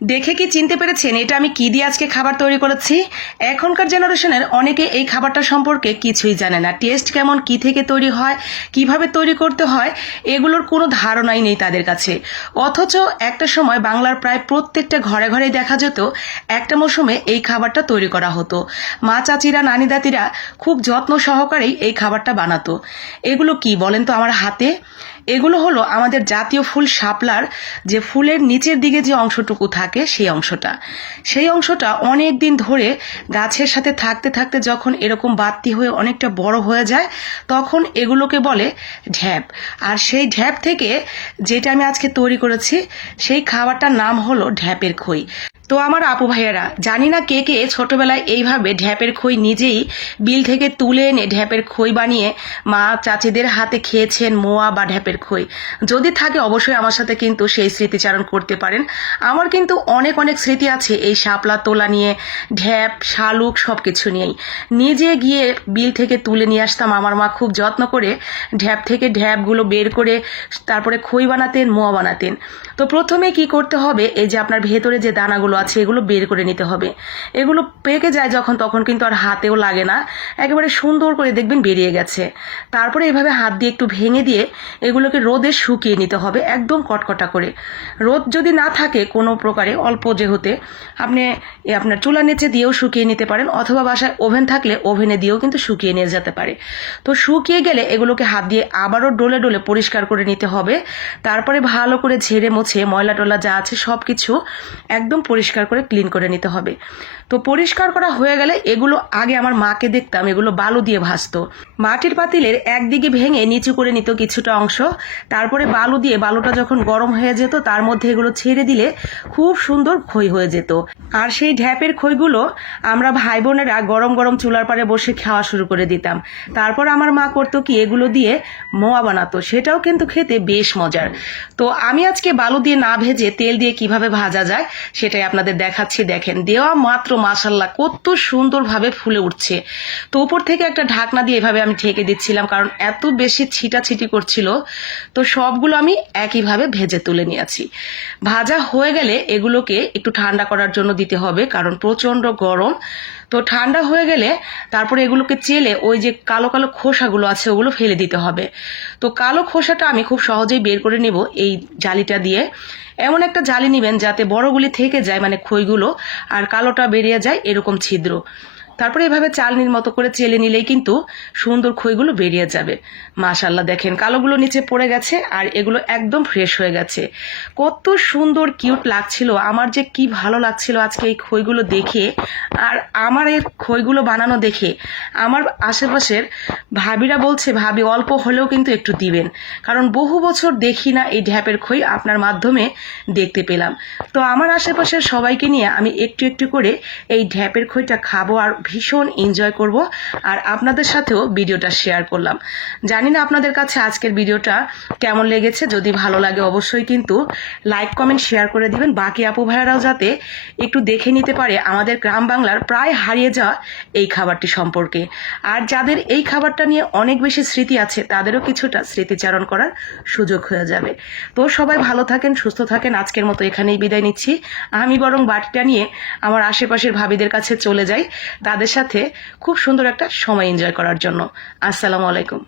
দেখে কি চিনতে পেরেছেন এটা আমি কি দিয়ে আজকে খাবার তৈরি করেছি? এখনকার জেনারেশনের অনেকে এই খাবারটা সম্পর্কে কিছুই জানে না। টেস্ট কেমন, কি থেকে তৈরি হয়, কিভাবে তৈরি করতে হয়, এগুলোর কোনো ধারণাই নেই তাদের কাছে। অথচ একটা সময় বাংলার প্রায় প্রত্যেকটা ঘরে ঘরেই দেখা যেত একটা মৌসুমে এই খাবারটা তৈরি করা হতো। মা চাচিরা, নানি দাদিরা খুব যত্ন সহকারেই এই খাবারটা বানাতো। এগুলো কি বলেন তো আমার হাতে? এগুলো হলো আমাদের জাতীয় ফুল শাপলার যে ফুলের নিচের দিকে যে অংশটুকু থাকে সেই অংশটা অনেক দিন ধরে গাছের সাথে থাকতে থাকতে যখন এরকম বাড়তি হয়ে অনেকটা বড় হয়ে যায় তখন এগুলোকে বলে ঢ্যাপ। আর সেই ঢ্যাপ থেকে যেটা আমি আজকে তৈরি করেছি সেই খাবারটার নাম হলো ঢ্যাপের খই। তো আমার আপু ভাইয়েরা, জানি না কে কে ছোটবেলায় এইভাবে ঢ্যাপের খই নিজেই বিল থেকে তুলে এনে ঢ্যাপের খই বানিয়ে মা চাচিদের হাতে খেয়েছেন, মোয়া বা ঢ্যাপের খই। যদি থাকে অবশ্যই আমার সাথে কিন্তু সেই স্মৃতিচারণ করতে পারেন। আমার কিন্তু অনেক অনেক স্মৃতি আছে এই শাপলা তোলা নিয়ে, ঢ্যাপ, শালুক সব কিছু নিয়েই। নিজে গিয়ে বিল থেকে তুলে নিয়ে আসতাম, আমার মা খুব যত্ন করে ঢ্যাপ থেকে ঢ্যাপগুলো বের করে তারপরে খই বানাতেন, মোয়া বানাতেন। তো প্রথমে কি করতে হবে, এই যে আপনার ভেতরে যে দানাগুলো আছে এগুলো বের করে নিতে হবে। এগুলো পেকে যায় যখন তখন কিন্তু আর হাতেও লাগে না, একেবারে সুন্দর করে দেখবেন বেরিয়ে গেছে। তারপরে এভাবে হাত দিয়ে একটু ভেঙে দিয়ে এগুলোকে রোদে শুকিয়ে নিতে হবে একদম কটকটা করে। রোদ যদি না থাকে কোনো প্রকারে, অল্প যেহেতু আপনি আপনার চুলার নিচে দিয়েও শুকিয়ে নিতে পারেন, অথবা বাসায় ওভেন থাকলে ওভেনে দিয়েও কিন্তু শুকিয়ে নিয়ে যেতে পারে। তো শুকিয়ে গেলে এগুলোকে হাত দিয়ে আবারও ডলে ডলে পরিষ্কার করে নিতে হবে। তারপরে ভালো করে ঝেড়ে মুছে ময়লা টলা যা আছে সব কিছু একদম পরিষ্কার করে ক্লিন করে নিতে হবে। তো পরিষ্কার করা হয়ে গেলে এগুলো আগে আমার মাকে দেখতাম এগুলো বালু দিয়ে ভাজতো। মাটির পাতিলের একদিকে ভেঙে নিচু করে নিত কিছুটা অংশ, তারপরে বালু দিয়ে, বালুটা যখন গরম হয়ে যেত তার মধ্যে এগুলো ছেড়ে দিলে খুব সুন্দর খই হয়ে যেত। আর সেই ঢ্যাপের খইগুলো আমরা ভাই বোনেরা গরম গরম চুলার পাড়ে বসে খাওয়া শুরু করে দিতাম। তারপর আমার মা করতো কি, এগুলো দিয়ে মোয়া বানাতো, সেটাও কিন্তু খেতে বেশ মজার। তো আমি আজকে বালু দিয়ে না ভেজে তেল দিয়ে কিভাবে ভাজা যায় সেটাই আপনাদের দেখাচ্ছি। দেখেন, দেওয়া মাত্র মাশাল্লাহ কত সুন্দরভাবে ফুলে উঠছে। তো উপর থেকে একটা ঢাকনা দিয়ে এভাবে আমি ঢেকে দিচ্ছিলাম, কারণ এত বেশি ছিটাছিটি করছিল। তো সবগুলো আমি একইভাবে ভেজে তুলে নিয়েছি। ভাজা হয়ে গেলে এগুলোকে একটু ঠান্ডা করার জন্য দিতে হবে, কারণ প্রচণ্ড গরম। তো ঠান্ডা হয়ে গেলে তারপরে এগুলোকে চেলে ওই যে কালো কালো খোসাগুলো আছে ওগুলো ফেলে দিতে হবে। তো কালো খোসাটা আমি খুব সহজেই বের করে নেব এই জালিটা দিয়ে। এমন একটা জালি নেবেন যাতে বড়গুলি থেকে যায়, মানে খইগুলো, আর কালোটা বেরিয়ে যায় এরকম ছিদ্র। তারপরে এভাবে চালনির মতো করে চেলে নিলেই কিন্তু সুন্দর খইগুলো বেরিয়ে যাবে। মাশাল্লাহ দেখেন, কালোগুলো নিচে পড়ে গেছে আর এগুলো একদম ফ্রেশ হয়ে গেছে। কত সুন্দর কিউট লাগছিল, আমার যে কি ভালো লাগছিল আজকে এই খইগুলো দেখে। আর আমার এই খইগুলো বানানো দেখে আমার আশেপাশের ভাবিরা বলছে, ভাবি অল্প হলেও কিন্তু একটু দিবেন, কারণ বহু বছর দেখি না এই ঢ্যাপের খই, আপনার মাধ্যমে দেখতে পেলাম। তো আমার আশেপাশের সবাইকে নিয়ে আমি একটু একটু করে এই ঢ্যাপের খইটা খাবো আর ভীষণ এনজয় করব। আর আপনাদের সাথেও ভিডিওটা শেয়ার করলাম। জানি না আপনাদের কাছে আজকের ভিডিওটা কেমন লেগেছে। যদি ভালো লাগে অবশ্যই কিন্তু লাইক, কমেন্ট, শেয়ার করে দিবেন, বাকি আপু ভাইয়ারাও যাতে একটু দেখে নিতে পারে আমাদের গ্রাম বাংলার প্রায় হারিয়ে যাওয়া এই খাবারটি সম্পর্কে। আর যাদের এই খাবারটা নিয়ে অনেক বেশি স্মৃতি আছে তাদেরও কিছুটা স্মৃতিচারণ করার সুযোগ হয়ে যাবে। তো সবাই ভালো থাকেন, সুস্থ থাকেন। আজকের মতো এখানেই বিদায় নিচ্ছি। আমি বরং বাটিটা নিয়ে আমার আশেপাশের ভাবিদের কাছে চলে যাই, তাদের সাথে খুব সুন্দর একটা সময় এনজয় করার জন্য। আসসালামু আলাইকুম।